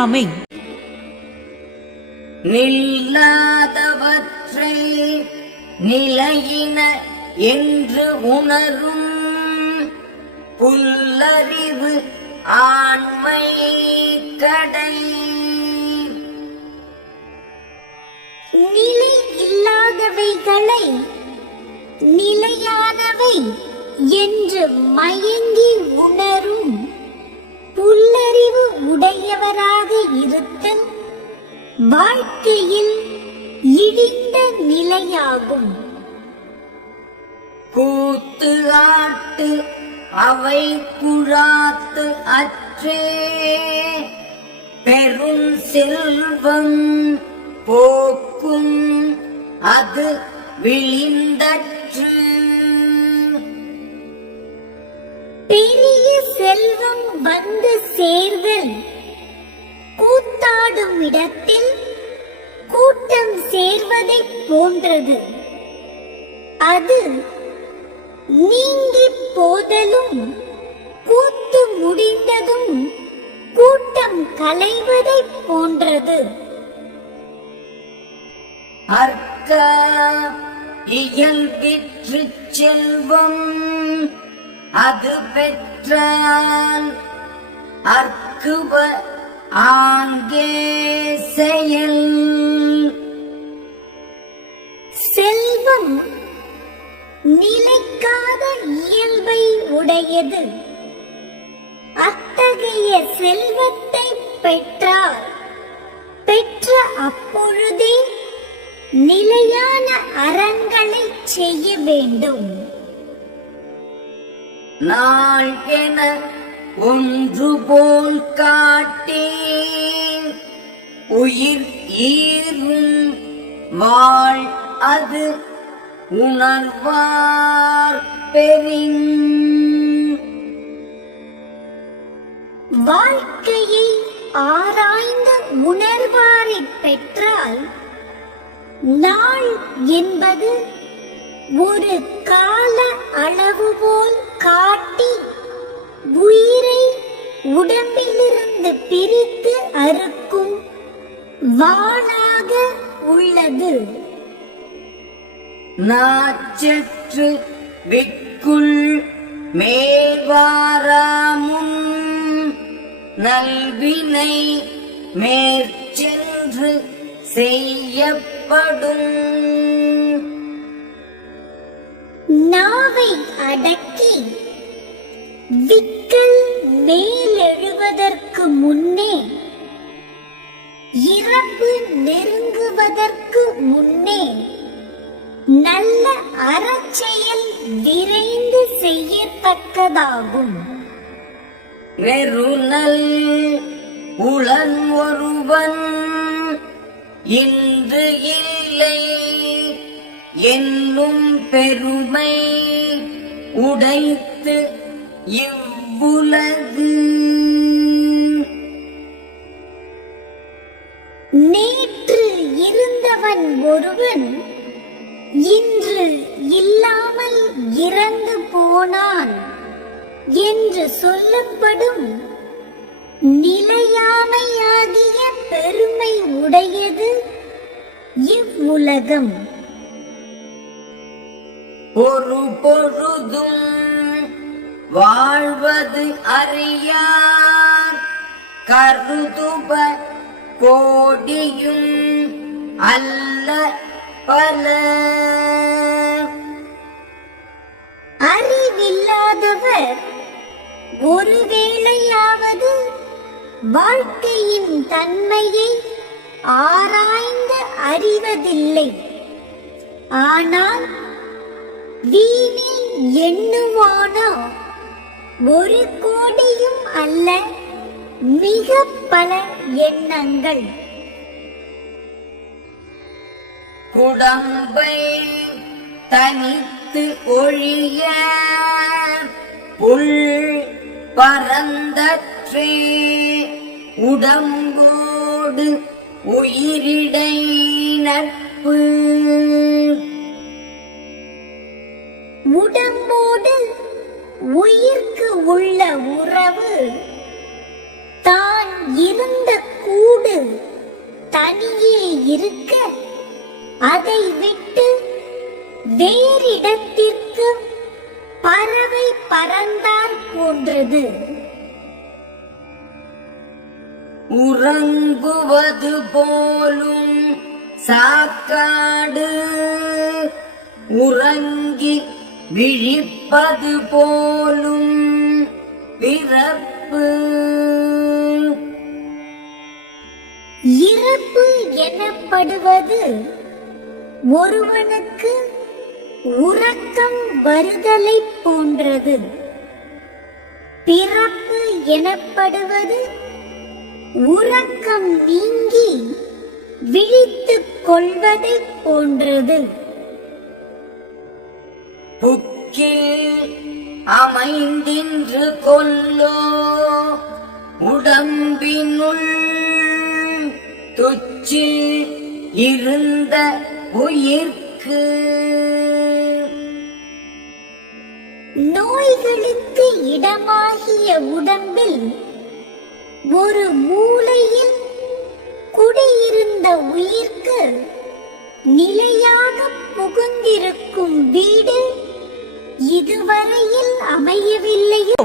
அறியாமை. நில்லாதவற்றை நிலையின என்று உணரும் புல்லறிவு ஆண்மை கடை. நிலை இல்லாதவைகளை நிலையானவை என்று மயங்கி உணரும் புல்லறிவு உடையவராக இருத்தல் வாழ்க்கையில் இடிந்த நிலையாகும். கூத்து ஆட்டு அவை குழாத்து அற்றே பெரும் செல்வம் போக்கும் அது விழிந்தற்று. பெரிய செல்வம் வந்து சேர்தல் கூத்தாடும் இடத்தில் கூட்டம் சேர்வதை போன்றது. அது நீங்கி போதலும் கூத்து முடிந்ததும் கூட்டம் கலைவதை போன்றது. அற்க இயல்பிற்று செல்வம் அது பெற்றால் அற்குவ ஆங்கே செயல். செல்வம் நிலைக்காத இயல்பை உடையது. அத்தகைய செல்வத்தை பெற்றால் பெற்ற அப்பொழுதே நிலையான அறங்களை செய்ய வேண்டும். நாள் என ஒன்று போல் காட்டி உயிர் ஈரும் வாழ் அது உணர்வார் பெறின். வாழ்க்கையை ஆராய்ந்த உணர்வாரை பெற்றால் நாள் என்பது ஒரு கால அளவு போல் காட்டி உயிரை உடம்பிலிருந்து பிரித்து அறுக்கும் வாளாக உள்ளது. நாச்சற்று விக்குள் மேல்வாராமும் நல்வினை மேற்சென்று செய்யப்படும். நாவை அடக்கி விக்கல் மேலெழுவதற்கு முன்னே இறப்பு நெருங்குவதற்கு முன்னே நல்ல அறச்செயல் விரைந்து செய்யத்தக்கதாகும். வெறுநல் உளன் ஒருவன் இன்று இல்லை என்னும் பெருமை உடைத்து இவ்வுலகு. நேற்று இருந்தவன் ஒருவன் இன்று இல்லாமல் இறந்து போனான் என்று சொல்லப்படும் நிலையாமையாகிய பெருமை உடையது இவ்வுலகம். ஒரு பொழுதும் வாழ்வது அறியார் கருதுப கோடியும் அல்ல பல. அறிவில்லாதவர் ஒருவேளையாவது வாழ்க்கையின் தன்மையை ஆராய்ந்து அறிவதில்லை. ஆனால் வீணில் எண்ணுவானோ ஒரு கோடியும் அல்ல மிக பல எண்ணங்கள். குடம்பை தனித்து ஒழிய உள் பரந்தற்றே உடம்போடு உயிரிடை நட்பு. உடம்போடு உயிர்க்கு உள்ள உறவு தான் இருந்த இருக்க அதை விட்டு வேறிடத்திற்கு பறவை பறந்தார் போன்றது. உறங்குவது போலும் சாக்காடு, உறங்கி விழிப்பது போலும் பிறப்பு. இறப்பு எனப்படுவது ஒருவனுக்கு உறக்கம் வருதலை போன்றது. பிறப்பு எனப்படுவது உறக்கம் நீங்கி விழித்துக் கொள்வதை போன்றது. புக்கில் அமைந்தின்று கொல்லோ உடம்பினுள் துச்சில் இருந்த உயிர்க்கு. நோய்களுக்கு இடமாகிய உடம்பில் ஒரு மூலையில் குடியிருந்த உயிர்க்கு நிலையாக புகுந்திருக்கும் வீடு இதுவரையில் அமையவில்லையோ?